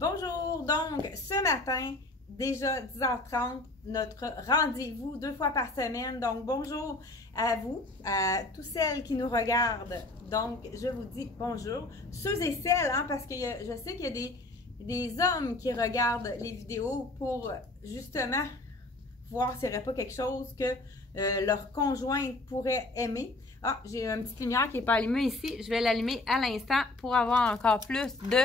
Bonjour, donc ce matin, déjà 10h30, notre rendez-vous 2 fois par semaine. Donc bonjour à vous, à tous celles qui nous regardent. Donc je vous dis bonjour. Ceux et celles, parce que je sais qu'il y a des hommes qui regardent les vidéos pour justement voir s'il n'y aurait pas quelque chose que leur conjoint pourrait aimer. Ah, j'ai une petite lumière qui n'est pas allumée ici. Je vais l'allumer à l'instant pour avoir encore plus de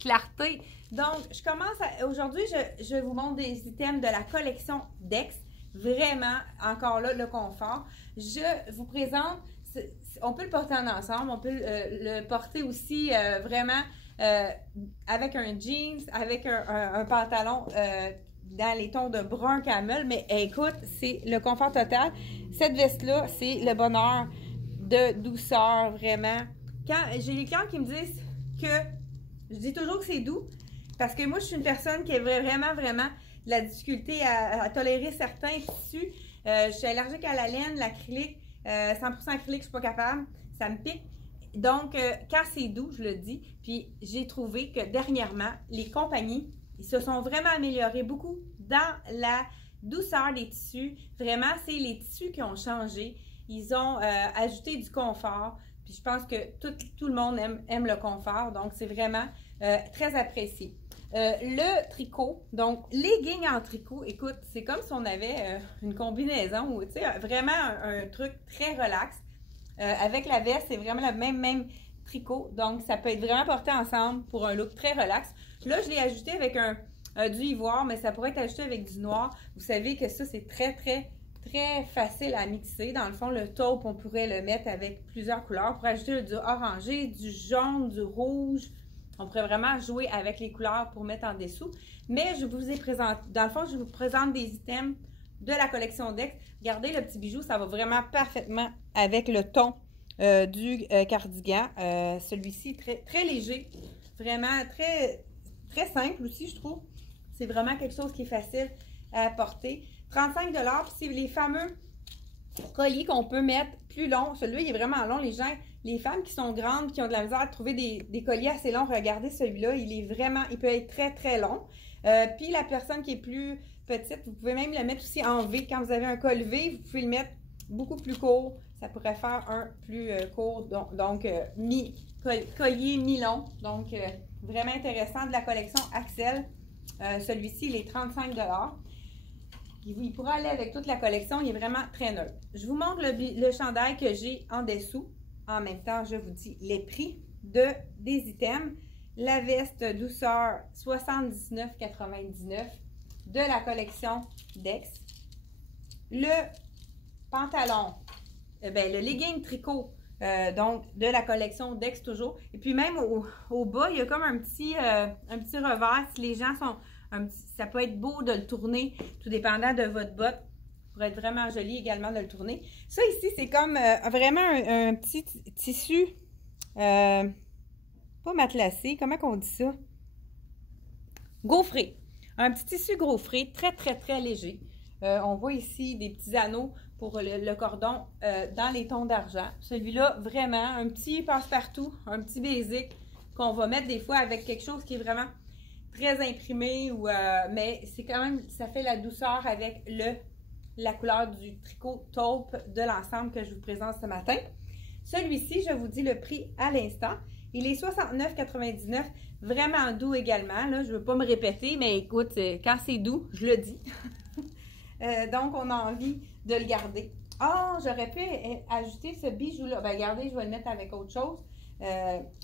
clarté. Donc, je commence aujourd'hui, je vous montre des items de la collection Dex. Vraiment, encore là, le confort. Je vous présente, on peut le porter en ensemble, on peut le porter aussi vraiment avec un jeans, avec un pantalon dans les tons de brun camel. Mais écoute, c'est le confort total. Cette veste-là, c'est le bonheur de douceur, vraiment. Quand j'ai les clients qui me disent que je dis toujours que c'est doux, parce que moi, je suis une personne qui a vraiment de la difficulté à tolérer certains tissus. Je suis allergique à la laine, l'acrylique, 100% acrylique, je suis pas capable, ça me pique. Donc, quand c'est doux, je le dis, puis j'ai trouvé que dernièrement, les compagnies, ils se sont vraiment améliorés beaucoup dans la douceur des tissus. Vraiment, c'est les tissus qui ont changé. Ils ont ajouté du confort. Puis je pense que tout le monde aime le confort. Donc, c'est vraiment très apprécié. Le tricot, donc legging en tricot, écoute, c'est comme si on avait une combinaison ou, tu sais, vraiment un truc très relax. Avec la veste, c'est vraiment le même tricot. Donc, ça peut être vraiment porté ensemble pour un look très relax. Là, je l'ai ajouté avec du ivoire, mais ça pourrait être ajouté avec du noir. Vous savez que ça, c'est très facile à mixer. Dans le fond, le taupe, on pourrait le mettre avec plusieurs couleurs pour ajouter du orangé, du jaune, du rouge. On pourrait vraiment jouer avec les couleurs pour mettre en dessous. Mais je vous ai présenté, dans le fond, je vous présente des items de la collection Dex. Regardez le petit bijou, ça va vraiment parfaitement avec le ton du cardigan. Celui-ci, très léger, vraiment très simple aussi, je trouve. C'est vraiment quelque chose qui est facile à porter. 35 $, puis c'est les fameux colliers qu'on peut mettre plus longs. Celui-là, il est vraiment long. Les femmes qui sont grandes, qui ont de la misère à trouver des colliers assez longs, regardez celui-là, il peut être très long. Puis la personne qui est plus petite, vous pouvez même le mettre aussi en V. Quand vous avez un col V, vous pouvez le mettre beaucoup plus court. Ça pourrait faire un plus court, donc collier mi-long. Donc, vraiment intéressant de la collection Axel. Celui-ci, il est 35 $. Il pourra aller avec toute la collection, il est vraiment très neutre. Je vous montre le chandail que j'ai en dessous. En même temps, je vous dis les prix des items. La veste douceur 79,99 de la collection Dex. Le pantalon, le legging tricot, donc de la collection Dex toujours. Et puis même au bas, il y a comme un petit revers. Si les gens sont... ça peut être beau de le tourner, tout dépendant de votre botte. Ça pourrait être vraiment joli également de le tourner. Ça ici, c'est comme vraiment un petit tissu, pas matelassé, comment qu'on dit ça? Gaufré. Un petit tissu gaufré, très léger. On voit ici des petits anneaux pour le cordon dans les tons d'argent. Celui-là, vraiment, un petit passe-partout, un petit basic qu'on va mettre des fois avec quelque chose qui est vraiment très imprimé, mais c'est quand même, ça fait la douceur avec la couleur du tricot taupe de l'ensemble que je vous présente ce matin. Celui-ci, je vous dis le prix à l'instant. Il est 69,99, vraiment doux également. Là, je ne veux pas me répéter, mais écoute, quand c'est doux, je le dis. Donc, on a envie de le garder. Ah, j'aurais pu ajouter ce bijou-là. Ben, regardez, je vais le mettre avec autre chose.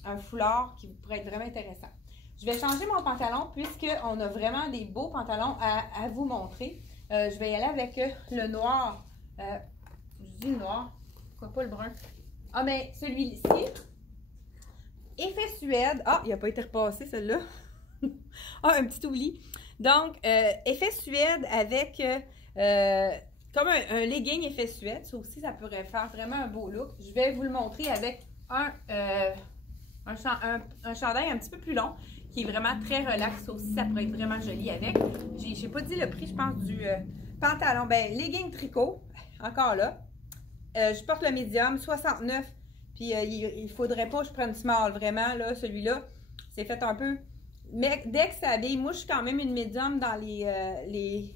Un foulard qui pourrait être vraiment intéressant. Je vais changer mon pantalon puisqu'on a vraiment des beaux pantalons à vous montrer. Je vais y aller avec le noir. Je dis le noir. Pourquoi pas le brun? Ah, mais celui-ci. Effet Suède. Ah, il n'a pas été repassé, celui-là. Ah, un petit oubli. Donc, effet Suède avec comme un legging effet Suède. Ça aussi, ça pourrait faire vraiment un beau look. Je vais vous le montrer avec un chandail un petit peu plus long, qui est vraiment très relax. Ça aussi, ça pourrait être vraiment joli avec. J'ai pas dit le prix, je pense, du pantalon. Ben, legging tricot, encore là. Je porte le médium, 69. Puis, il faudrait pas que je prenne small, vraiment, là, celui-là. C'est fait un peu Mais dès que ça habille, moi je suis quand même une médium dans les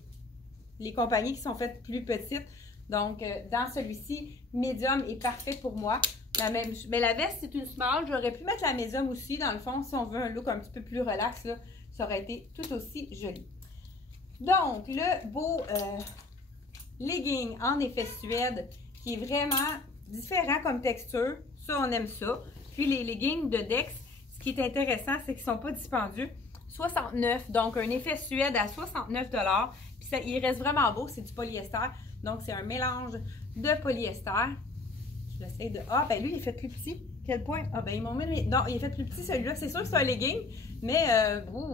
compagnies qui sont faites plus petites. Donc, dans celui-ci, médium est parfait pour moi. Mais la veste, c'est une small. J'aurais pu mettre la médium aussi, dans le fond, si on veut un look un petit peu plus relax, là, ça aurait été tout aussi joli. Donc, le beau legging en effet suède, qui est vraiment différent comme texture. Ça, on aime ça. Puis, les leggings de Dex, ce qui est intéressant, c'est qu'ils ne sont pas dispendieux. 69, donc un effet suède à 69 $. Puis, ça, il reste vraiment beau, c'est du polyester. Donc, c'est un mélange de polyester. J'essaie de... Ah, ben lui, il est fait plus petit. Quel point? Ah, ben ils m'ont mis... Non, il est fait plus petit, celui-là. C'est sûr que c'est un legging, mais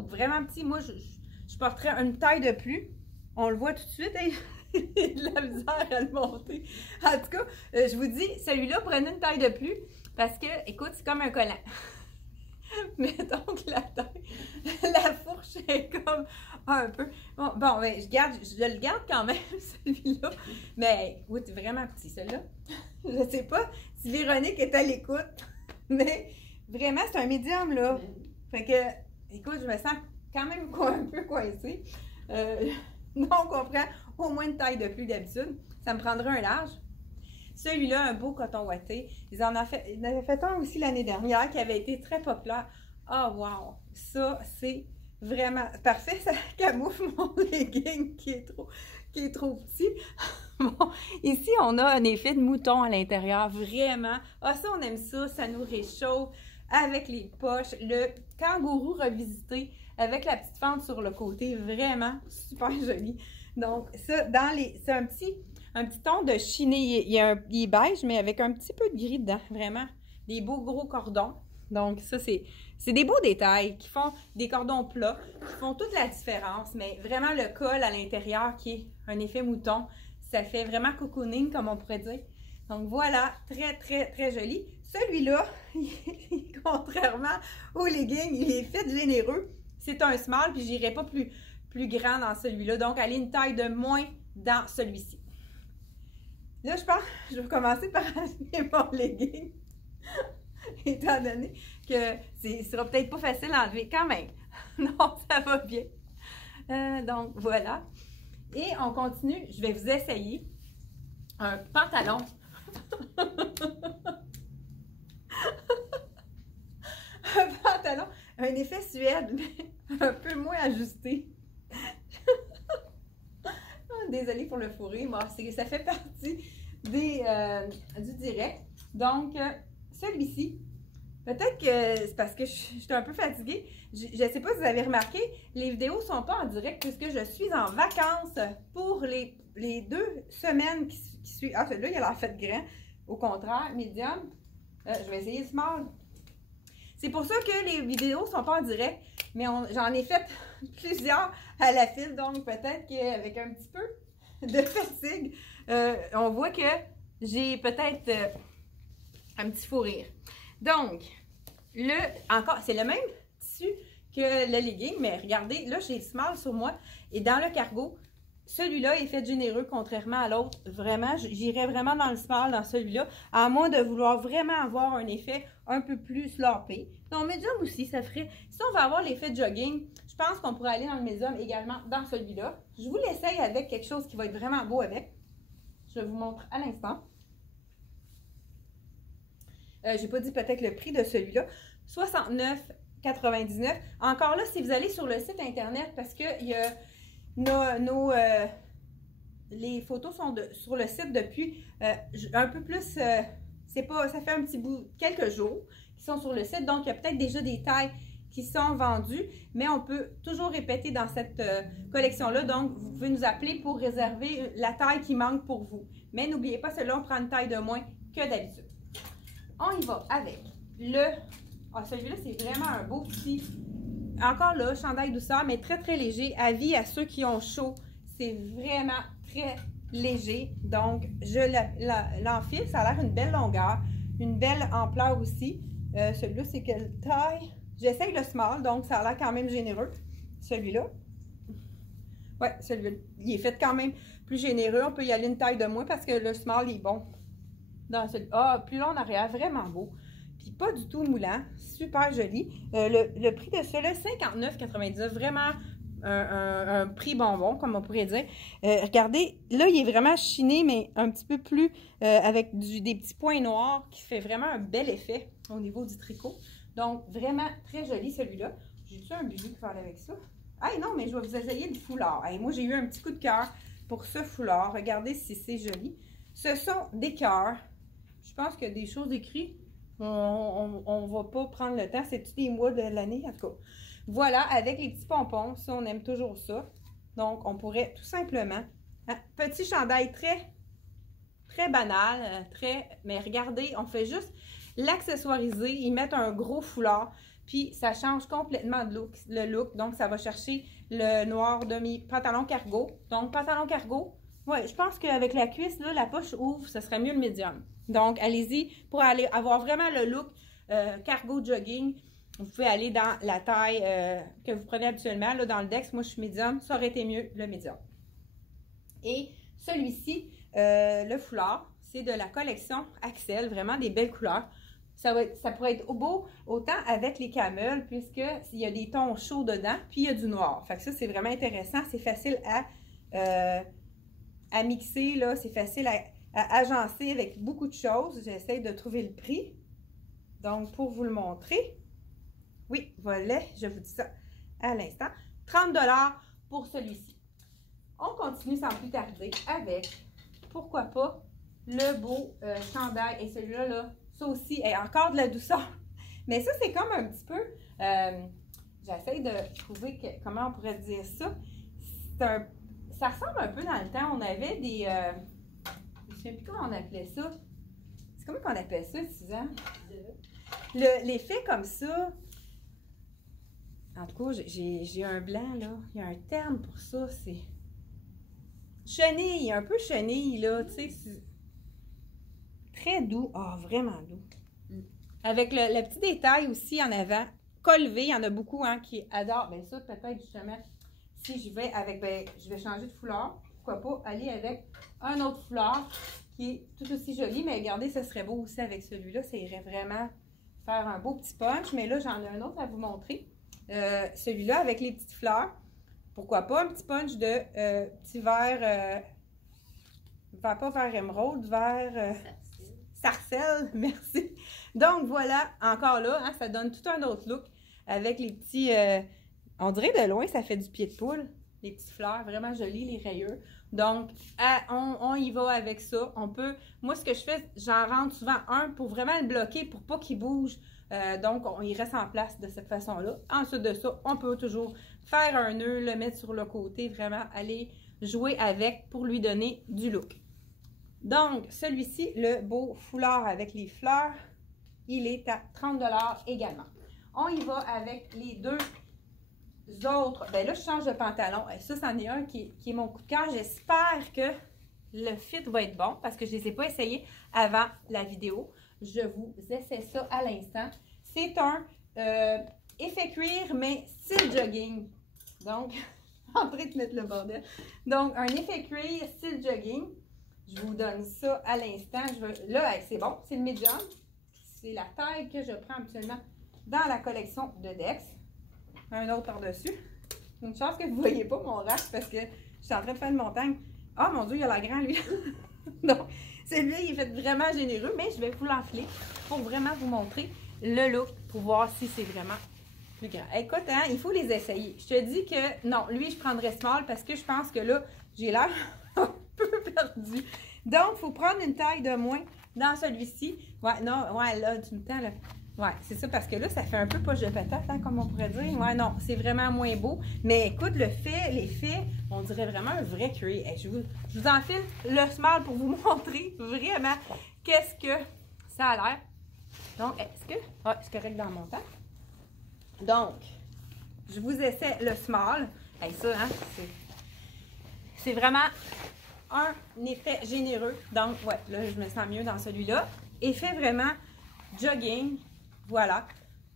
vraiment petit. Moi, je porterais une taille de plus. On le voit tout de suite. Hein? La misère à le monter. En tout cas, je vous dis, celui-là, prenez une taille de plus parce que, écoute, c'est comme un collant. Mettons que la taille, la fourche est comme un peu... Bon, ben, je le garde quand même, celui-là. Mais, oui, c'est vraiment petit, celui-là. Je ne sais pas si Véronique est à l'écoute, mais vraiment, c'est un médium, là. Fait que, écoute, je me sens quand même un peu coincée. Donc, on prend au moins une taille de plus d'habitude. Ça me prendrait un large. Celui-là, un beau coton ouaté. Ils en avaient fait un aussi l'année dernière qui avait été très populaire. Ah, oh, wow! Ça, c'est vraiment parfait. Ça camoufle mon legging qui est trop petit. Bon, ici, on a un effet de mouton à l'intérieur. Vraiment. Ah, ça, on aime ça. Ça nous réchauffe avec les poches. Le kangourou revisité avec la petite fente sur le côté. Vraiment super joli. Donc, ça, c'est un petit ton de chiné. Il est beige, mais avec un petit peu de gris dedans. Vraiment. Des beaux gros cordons. Donc, ça, c'est des beaux détails qui font des cordons plats, qui font toute la différence. Mais vraiment, le col à l'intérieur qui est un effet mouton, ça fait vraiment cocooning, comme on pourrait dire. Donc, voilà. Très, très, très joli. Celui-là, contrairement au legging, il est fait généreux. C'est un small, puis j'irai pas plus grand dans celui-là. Donc, allez une taille de moins dans celui-ci. Là, je pense que je vais commencer par acheter mon legging. Étant donné que ce sera peut-être pas facile à enlever quand même. Non, ça va bien. Donc, voilà. Et on continue. Je vais vous essayer un pantalon. Un pantalon, un effet suède, mais un peu moins ajusté. Désolée pour le fourré. Bon, ça fait partie du direct. Donc, celui-ci, peut-être que c'est parce que je suis un peu fatiguée. Je ne sais pas si vous avez remarqué, les vidéos ne sont pas en direct puisque je suis en vacances pour les 2 semaines qui suivent. Ah, celui-là, il a l'air fait grand. Au contraire, medium. Je vais essayer small. C'est pour ça que les vidéos ne sont pas en direct, mais j'en ai fait plusieurs à la file, donc peut-être qu'avec un petit peu de fatigue, on voit que j'ai peut-être un petit fou rire. Donc, encore, c'est le même tissu que le legging, mais regardez, là, j'ai le small sur moi, et dans le cargo, celui-là est fait généreux, contrairement à l'autre. Vraiment, j'irais vraiment dans le small, dans celui-là, à moins de vouloir vraiment avoir un effet un peu plus sloppé. Donc, medium aussi, ça ferait... Si on va avoir l'effet de jogging, je pense qu'on pourrait aller dans le medium également dans celui-là. Je vous l'essaye avec quelque chose qui va être vraiment beau avec. Je vous montre à l'instant. J'ai pas dit peut-être le prix de celui-là. 69,99. Encore là, si vous allez sur le site internet, parce que il y a les photos sont sur le site depuis un peu plus, ça fait un petit bout, quelques jours qui sont sur le site, donc il y a peut-être déjà des tailles qui sont vendues, mais on peut toujours répéter dans cette collection-là, donc vous pouvez nous appeler pour réserver la taille qui manque pour vous. Mais n'oubliez pas, celui-là, on prend une taille de moins que d'habitude. On y va avec celui-là, c'est vraiment un beau petit... Encore là, chandail douceur, mais très, très léger. Avis à ceux qui ont chaud. C'est vraiment très léger. Donc, je l'enfile. Ça a l'air une belle longueur. Une belle ampleur aussi. Celui-là, c'est quelle taille? J'essaye le small, donc ça a l'air quand même généreux. Celui-là. Ouais, celui-là. Il est fait quand même plus généreux. On peut y aller une taille de moins parce que le small, il est bon. Plus long en arrière. Vraiment beau. Puis pas du tout moulant. Super joli. Le prix de ça, là, 59,99. Vraiment un prix bonbon, comme on pourrait dire. Regardez, là, il est vraiment chiné, mais un petit peu plus avec des petits points noirs qui fait vraiment un bel effet au niveau du tricot. Donc, vraiment très joli celui-là. J'ai-tu un bijou qui va aller avec ça? Ah non, mais je vais vous essayer le foulard. Hey, moi, j'ai eu un petit coup de cœur pour ce foulard. Regardez si c'est joli. Ce sont des cœurs. Je pense qu'il y a des choses écrites. On va pas prendre le temps. C'est tous les mois de l'année, en tout cas. Voilà, avec les petits pompons. Ça, on aime toujours ça. Donc, on pourrait tout simplement... Hein, petit chandail très banal. Mais regardez, on fait juste l'accessoiriser. Ils mettent un gros foulard. Puis, ça change complètement le look. Donc, ça va chercher le noir de mes pantalons cargo. Donc, pantalon cargo. Ouais, je pense qu'avec la cuisse, là, la poche ouvre, ce serait mieux le médium. Donc, allez-y pour aller avoir vraiment le look cargo jogging. Vous pouvez aller dans la taille que vous prenez habituellement. Là, dans le Dex, moi, je suis médium. Ça aurait été mieux le médium. Et celui-ci, le foulard, c'est de la collection Axel. Vraiment des belles couleurs. Ça pourrait être beau autant avec les camels, puisqu'il y a des tons chauds dedans, puis il y a du noir. Fait que ça, c'est vraiment intéressant. C'est facile à mixer, là. C'est facile à agencer avec beaucoup de choses. J'essaie de trouver le prix. Donc, pour vous le montrer, oui, voilà, je vous dis ça à l'instant. 30 $ pour celui-ci. On continue sans plus tarder avec, pourquoi pas, le beau chandail. Et celui-là, là, ça aussi est encore de la douceur. Mais ça, c'est comme un petit peu... j'essaie de trouver comment on pourrait dire ça. Ça ressemble un peu dans le temps. On avait des... je ne sais plus comment on appelait ça. C'est comment qu'on appelle ça, Suzanne? L'effet comme ça... En tout cas, j'ai un blanc, là. Il y a un terme pour ça. C'est... Chenille, un peu chenille, là. Tu sais, très doux. Ah, oh, vraiment doux. Avec le petit détail aussi en avant. Col V, il y en a beaucoup hein, qui adorent. Bien ça, peut-être justement, si je vais avec, ben, je vais changer de foulard. Pourquoi pas aller avec un autre foulard qui est tout aussi joli. Mais regardez, ça serait beau aussi avec celui-là. Ça irait vraiment faire un beau petit punch. Mais là, j'en ai un autre à vous montrer. Celui-là avec les petites fleurs. Pourquoi pas un petit punch de petit vert, pas vert émeraude, vert sarcelle, merci. Donc voilà, encore là, hein, ça donne tout un autre look avec les petits, on dirait de loin, ça fait du pied de poule, les petites fleurs, vraiment jolies, les rayures. Donc, on y va avec ça. On peut, moi ce que je fais, j'en rentre souvent un pour vraiment le bloquer, pour pas qu'il bouge. Donc, il reste en place de cette façon-là. Ensuite de ça, on peut toujours faire un nœud, le mettre sur le côté, vraiment aller jouer avec pour lui donner du look. Donc, celui-ci, le beau foulard avec les fleurs, il est à 30 $ également. On y va avec les deux autres. Ben là, je change de pantalon. Et ça, c'en est un qui est mon coup de cœur. J'espère que le fit va être bon parce que je ne les ai pas essayés avant la vidéo. Je vous essaie ça à l'instant. C'est un effet cuir, mais style jogging. Donc, en train de mettre le bordel. Donc, un effet cuir, style jogging. Je vous donne ça à l'instant. Là, c'est bon, c'est le medium. C'est la taille que je prends habituellement dans la collection de Dex. Un autre par-dessus. Une chance que vous ne voyez pas mon rack parce que je suis en train de faire une montagne. Ah, mon Dieu, il a la grande, lui. Donc, celui-là, il est fait vraiment généreux, mais je vais vous l'enfiler pour vraiment vous montrer le look pour voir si c'est vraiment plus grand. Écoute, hein, il faut les essayer. Je te dis que non, lui, je prendrais small parce que je pense que là, j'ai l'air un peu perdu. Donc, il faut prendre une taille de moins dans celui-ci. Ouais, non, ouais, là, du temps, là. Ouais, c'est ça, parce que là, ça fait un peu poche de patate, hein, comme on pourrait dire. Ouais, non, c'est vraiment moins beau. Mais écoute, l'effet, on dirait vraiment un vrai cuir. Je vous enfile le small pour vous montrer vraiment qu'est-ce que ça a l'air. Donc, est-ce que... Ah, c'est correct dans mon temps. Donc, je vous essaie le small. Et ça, hein, c'est vraiment un effet généreux. Donc, ouais, là, je me sens mieux dans celui-là. Effet vraiment jogging. Voilà.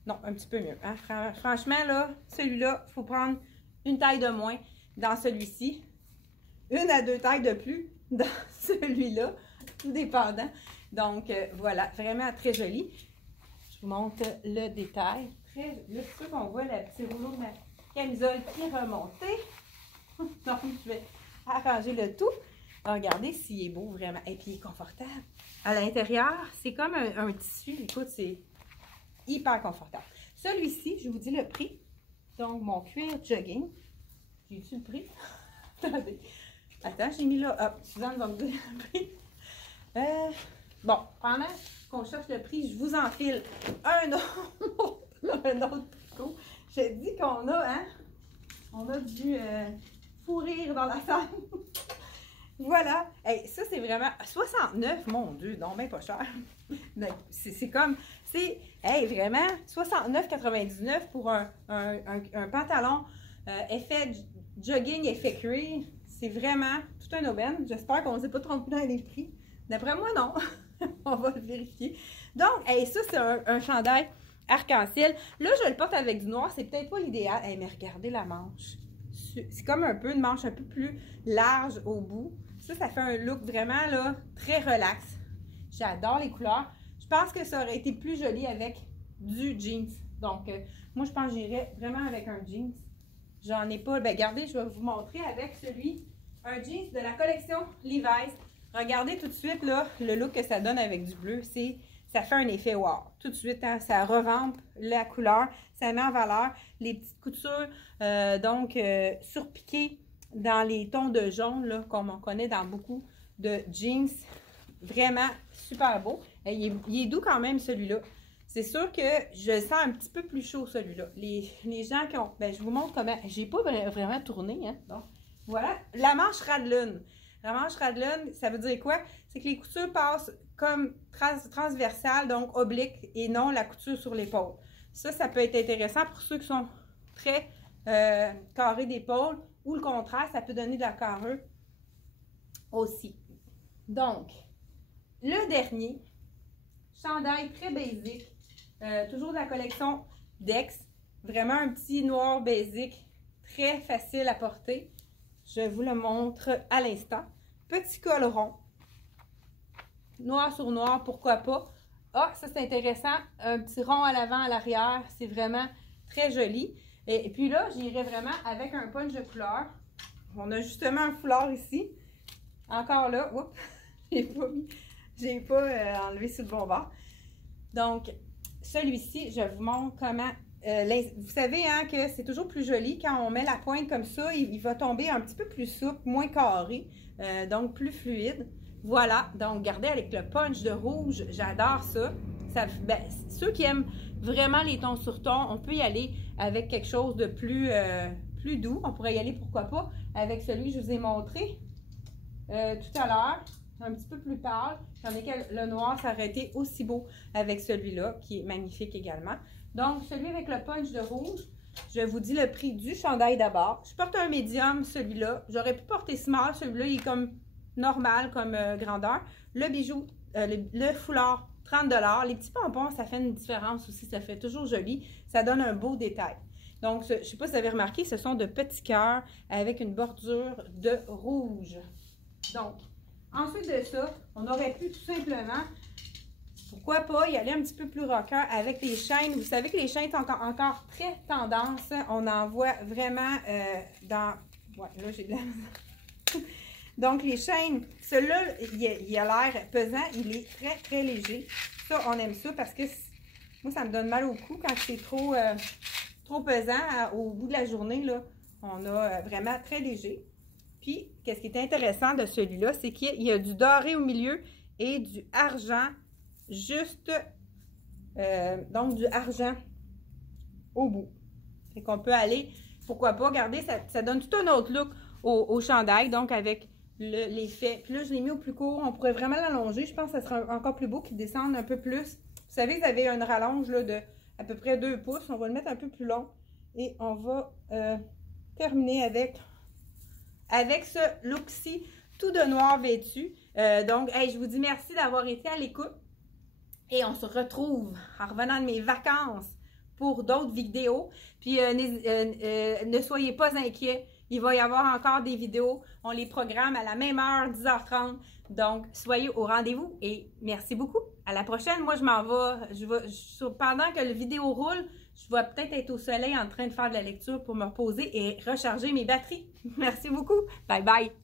Non, un petit peu mieux. Hein? Franchement, là, celui-là, il faut prendre une taille de moins dans celui-ci. 1 à 2 tailles de plus dans celui-là. Tout dépendant. Donc, voilà. Vraiment très joli. Je vous montre le détail. Là, c'est sûr qu'on voit le petit rouleau de ma camisole qui est remonté. Donc, je vais arranger le tout. Regardez s'il est beau vraiment. Et puis, il est confortable. À l'intérieur, c'est comme un tissu. Écoute, c'est hyper confortable. Celui-ci, je vous dis le prix. Donc, mon cuir jogging. J'ai-tu le prix? Attendez. Attends, j'ai mis là. Hop, Suzanne va me dire le prix. Bon, pendant qu'on cherche le prix, je vous enfile un autre tricot. Je dis qu'on a, hein? On a du fou rire dans la salle. Voilà. Hey, ça, c'est vraiment 69, mon Dieu, non, même pas cher. C'est comme, hey, vraiment, 69,99 pour un pantalon effet jogging, effet cuir. C'est vraiment tout un aubaine. J'espère qu'on ne s'est pas trompé dans les prix. D'après moi, non. On va le vérifier. Donc, hey, ça, c'est un chandail arc-en-ciel. Là, je le porte avec du noir. C'est peut-être pas l'idéal. Hey, mais regardez la manche. C'est comme un peu une manche un peu plus large au bout. Ça fait un look vraiment là très relax. J'adore les couleurs. Je pense que ça aurait été plus joli avec du jeans. Donc, moi, je pense que j'irais vraiment avec un jeans. J'en ai pas. Ben, regardez, je vais vous montrer avec un jeans de la collection Levi's. Regardez tout de suite là le look que ça donne avec du bleu. Ça fait un effet wow. Tout de suite, hein, ça revampe la couleur. Ça met en valeur les petites coutures, surpiquées dans les tons de jaune, là, comme on connaît dans beaucoup de jeans. Vraiment super beau. Et il est doux quand même, celui-là. C'est sûr que je le sens un petit peu plus chaud, celui-là. Les gens qui ont... Ben, je vous montre comment... J'ai pas vraiment tourné, hein. Donc, voilà. La manche Radlon. La manche Radlon, ça veut dire quoi? C'est que les coutures passent comme transversales, donc obliques, et non la couture sur l'épaule. Ça peut être intéressant pour ceux qui sont très carrés d'épaule, ou le contraire, ça peut donner de la carrure aussi. Donc, le dernier, chandail très basique, toujours de la collection Dex, vraiment un petit noir basique, très facile à porter. Je vous le montre à l'instant. Petit col rond, noir sur noir, pourquoi pas. Ah, ça c'est intéressant, un petit rond à l'avant, à l'arrière, c'est vraiment très joli. Et puis là, j'irai vraiment avec un punch de couleur. On a justement un foulard ici. Encore là, oups, j'ai pas enlevé sur le bon bord. Donc, celui-ci, je vous montre comment... vous savez hein, que c'est toujours plus joli quand on met la pointe comme ça. Il va tomber un petit peu plus souple, moins carré, donc plus fluide. Voilà, donc regardez avec le punch de rouge, j'adore ça. Ben, ceux qui aiment vraiment les tons sur tons, on peut y aller avec quelque chose de plus doux. On pourrait y aller, pourquoi pas, avec celui que je vous ai montré tout à l'heure. Un petit peu plus pâle. Tandis que le noir s'arrêtait aussi beau avec celui-là, qui est magnifique également. Donc, celui avec le punch de rouge, je vous dis le prix du chandail d'abord. Je porte un médium, celui-là. J'aurais pu porter small, celui-là, il est comme normal, comme grandeur. Le bijou, le foulard, 30 $. Les petits pompons, ça fait une différence aussi. Ça fait toujours joli. Ça donne un beau détail. Donc, je ne sais pas si vous avez remarqué, ce sont de petits cœurs avec une bordure de rouge. Donc, ensuite de ça, on aurait pu tout simplement, pourquoi pas, y aller un petit peu plus rocker avec les chaînes. Vous savez que les chaînes sont encore très tendance. On en voit vraiment dans... Ouais, là, j'ai de la... Donc, les chaînes, celui-là, il a l'air pesant. Il est très, très léger. Ça, on aime ça parce que moi, ça me donne mal au cou quand c'est trop pesant. Au bout de la journée, là, on a vraiment très léger. Puis, qu'est-ce qui est intéressant de celui-là, c'est qu'il y a du doré au milieu et du argent, juste, donc du argent au bout. Fait qu'on peut aller, pourquoi pas, regardez, ça donne tout un autre look au chandail, donc avec l'effet. Puis là, je l'ai mis au plus court, on pourrait vraiment l'allonger. Je pense que ça sera encore plus beau qu'il descende un peu plus. Vous savez, vous avez une rallonge là, de à peu près 2 pouces. On va le mettre un peu plus long et on va terminer avec ce look-ci, tout de noir vêtu. Donc, hey, je vous dis merci d'avoir été à l'écoute. Et on se retrouve en revenant de mes vacances pour d'autres vidéos. Puis ne soyez pas inquiets, il va y avoir encore des vidéos. On les programme à la même heure, 10h30. Donc, soyez au rendez-vous et merci beaucoup. À la prochaine. Moi, je m'en vais. Pendant que la vidéo roule, je vais peut-être être au soleil en train de faire de la lecture pour me reposer et recharger mes batteries. Merci beaucoup. Bye bye.